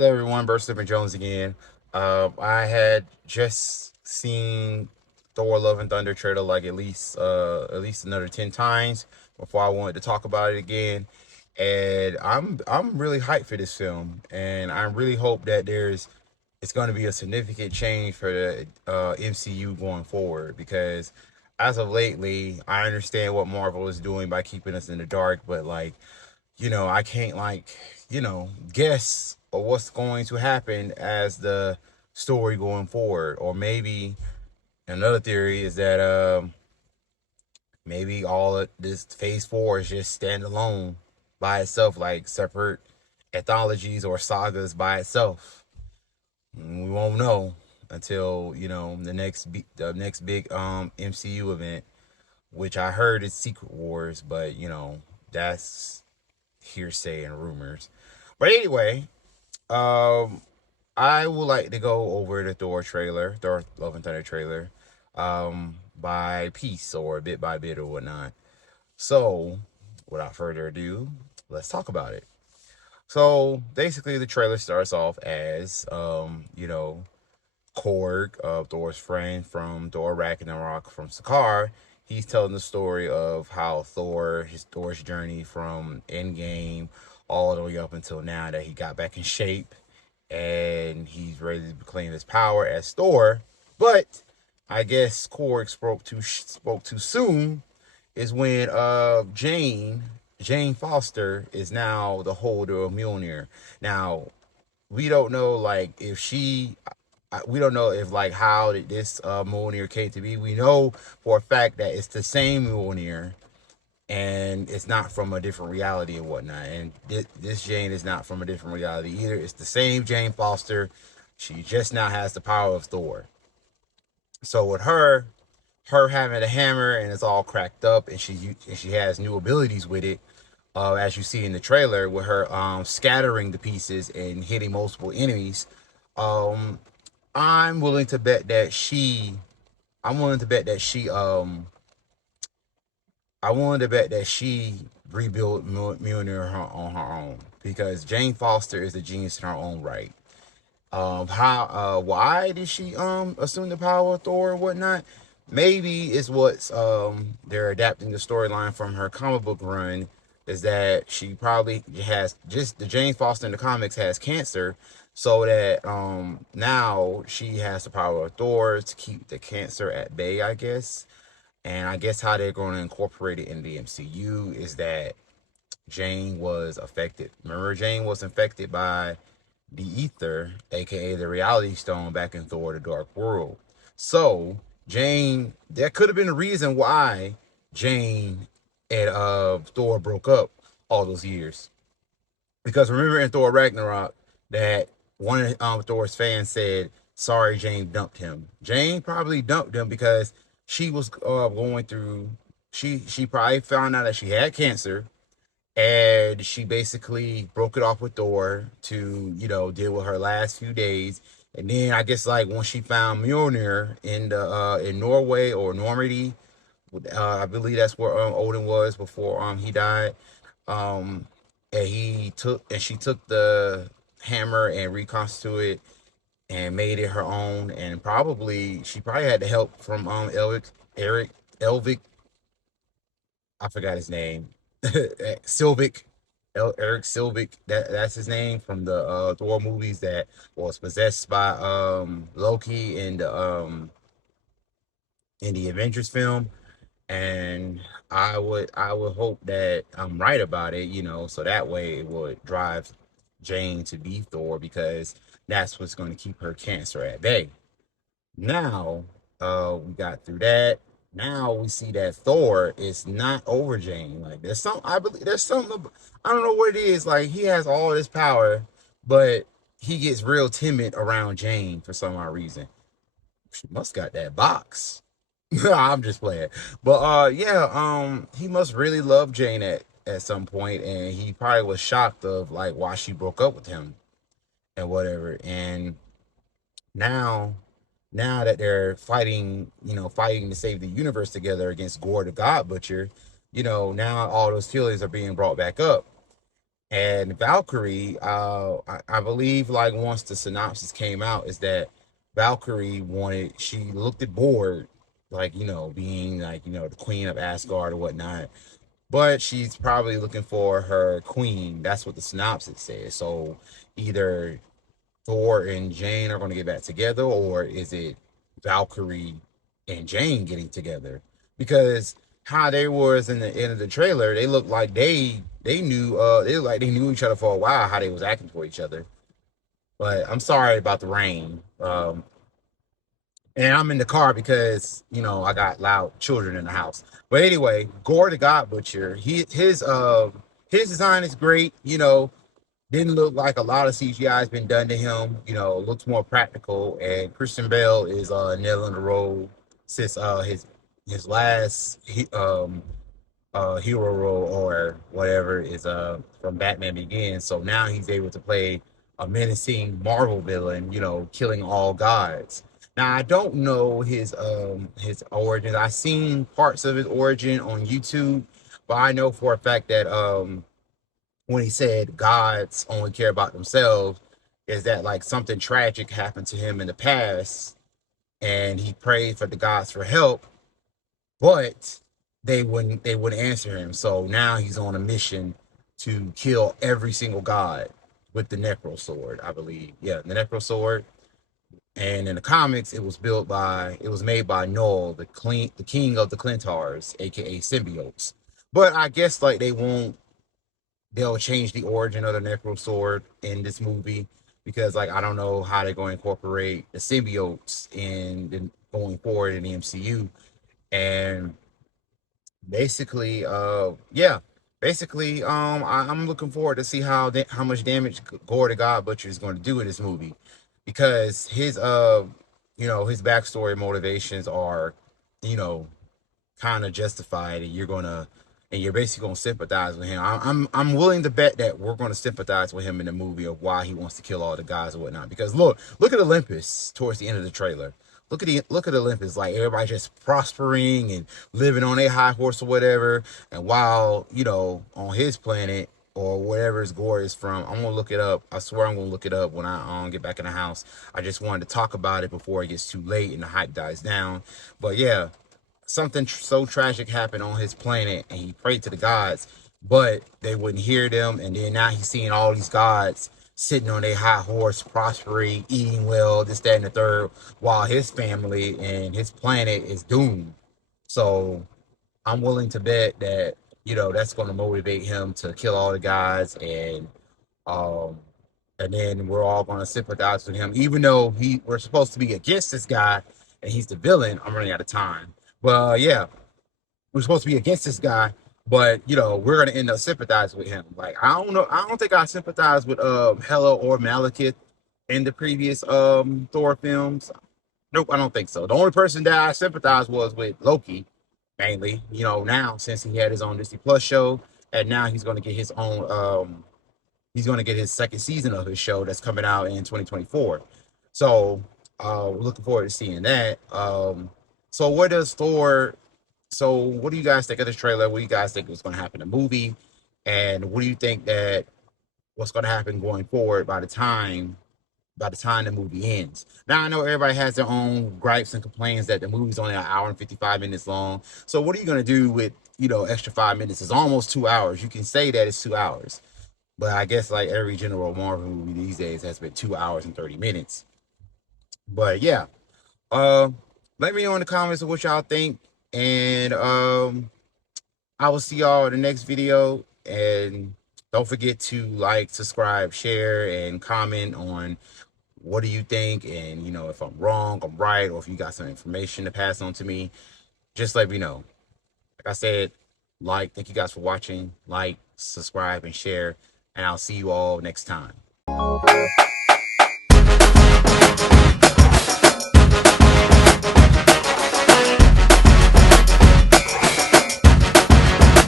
Hello everyone, Burstlimtijones again. I had just seen Thor: Love and Thunder trailer like at least another 10 times before I wanted to talk about it again. And I'm really hyped for this film, and I really hope that it's going to be a significant change for the MCU going forward, because as of lately, I understand what Marvel is doing by keeping us in the dark, but I can't guess or what's going to happen as the story going forward. Or maybe another theory is that maybe all of this phase 4 is just standalone by itself, like separate anthologies or sagas by itself. We won't know until the next big MCU event, which I heard is Secret Wars, but that's hearsay and rumors. But anyway, um, I would like to go over the Thor Love and Thunder trailer, by piece or bit by bit or whatnot. So, without further ado, let's talk about it. So basically, the trailer starts off as, Korg, Thor's friend from Thor Ragnarok from Sakaar. He's telling the story of how Thor's journey from Endgame all the way up until now that he got back in shape and he's ready to claim his power as Thor. But I guess Korg spoke too soon. Is when Jane Foster is now the holder of Mjolnir. Now we don't know like if she we don't know if like how did this Mjolnir came to be. We know for a fact that it's the same Mjolnir and it's not from a different reality and whatnot. And this Jane is not from a different reality either. It's the same Jane Foster. She just now has the power of Thor. So with her having a hammer and it's all cracked up, and she has new abilities with it, as you see in the trailer, with her scattering the pieces and hitting multiple enemies. um I'm willing to bet that she I'm willing to bet that she I willing to bet that she rebuilt Mjolnir on her own, because Jane Foster is a genius in her own right. How why did she assume the power of Thor and whatnot? Maybe it's what's they're adapting the storyline from her comic book run, is that she probably has just the Jane Foster in the comics has cancer, so that now she has the power of Thor to keep the cancer at bay, I guess. And I guess how they're going to incorporate it in the MCU is that Jane was affected. Remember, Jane was infected by the ether, aka the reality stone, back in Thor: The Dark World. So Jane, that could have been the reason why Jane and Thor broke up all those years. Because remember in Thor Ragnarok that one of Thor's fans said, sorry, Jane dumped him. Jane probably dumped him because she was going through, she probably found out that she had cancer, and she basically broke it off with Thor to, deal with her last few days. And then I guess like when she found Mjolnir in Norway or Normandy, I believe that's where Odin was before he died. Um, and she took the hammer and reconstituted it and made it her own. And she probably had the help from Elvic, I forgot his name. Sylvic, Eric Sylvic. That's his name from the Thor movies, that was possessed by Loki in the Avengers film. And I would hope that I'm right about it, so that way it would drive Jane to be Thor, because that's what's going to keep her cancer at bay. Now, we got through that. Now we see that Thor is not over Jane. Like I believe there's something. I don't know what it is. Like he has all this power, but he gets real timid around Jane for some odd reason. She must got that box. I'm just playing. But yeah, he must really love Jane at some point, and he probably was shocked of like why she broke up with him and whatever. And now now that they're fighting to save the universe together against Gore the God Butcher, now all those feelings are being brought back up. And Valkyrie, I believe, like once the synopsis came out, is that Valkyrie she looked at bored, like, being like, the queen of Asgard or whatnot. But she's probably looking for her queen. That's what the synopsis says. So either Thor and Jane are going to get back together, or is it Valkyrie and Jane getting together? Because how they was in the end of the trailer, they looked like they looked like they knew each other for a while. How they was acting for each other. But I'm sorry about the rain. And I'm in the car because I got loud children in the house. But anyway, Gore the God Butcher, his design is great. Didn't look like a lot of CGI has been done to him. Looks more practical. And Christian Bale is nailing the role since his last hero role or whatever is from Batman Begins. So now he's able to play a menacing Marvel villain, killing all gods. Now I don't know his origins. I've seen parts of his origin on YouTube, but I know for a fact that when he said gods only care about themselves, is that like something tragic happened to him in the past and he prayed for the gods for help, but they wouldn't answer him. So now he's on a mission to kill every single god with the Necro Sword, I believe. Yeah, the Necro Sword. And in the comics, it was made by Null, the king of the Clintars, aka symbiotes. But I guess like they'll change the origin of the Necro Sword in this movie because like I don't know how they're going to incorporate the symbiotes going forward in the MCU. And basically, yeah, basically, I'm looking forward to see how much damage Gore the God Butcher is going to do in this movie, because his backstory motivations are, you know, kind of justified, and you're basically gonna sympathize with him. I'm willing to bet that we're gonna sympathize with him in the movie of why he wants to kill all the guys or whatnot. Because look at Olympus towards the end of the trailer. Look at Olympus, like everybody just prospering and living on a high horse or whatever. And while on his planet or wherever his gore is from, I'm gonna look it up. I swear I'm gonna look it up when I get back in the house. I just wanted to talk about it before it gets too late and the hype dies down. But yeah, something so tragic happened on his planet and he prayed to the gods, but they wouldn't hear them. And then now he's seeing all these gods sitting on a high horse, prospering, eating well, this, that, and the third, while his family and his planet is doomed. So I'm willing to bet that, that's going to motivate him to kill all the gods. Um, and then we're all going to sympathize with him, even though we're supposed to be against this guy and he's the villain. I'm running out of time. But yeah, we're supposed to be against this guy, but we're gonna end up sympathizing with him. Like I don't know, I don't think I sympathize with Hela or Malekith in the previous Thor films. Nope, I don't think so. The only person that I sympathized was with Loki, mainly. Now since he had his own Disney Plus show, and now he's going to get his second season of his show that's coming out in 2024. So we're looking forward to seeing that. So what does Thor? So what do you guys think of this trailer? What do you guys think is going to happen in the movie? And what do you think that what's going to happen going forward by the time the movie ends? Now I know everybody has their own gripes and complains that the movie's only an hour and 55 minutes long. So what are you going to do with extra 5 minutes? It's almost 2 hours. You can say that it's 2 hours. But I guess like every general Marvel movie these days has been 2 hours and 30 minutes. But yeah, uh, let me know in the comments of what y'all think. And I will see y'all in the next video. And don't forget to like, subscribe, share, and comment on what do you think. And if I'm wrong, I'm right, or if you got some information to pass on to me, just let me know. Like I said, thank you guys for watching. Like, subscribe, and share. And I'll see you all next time.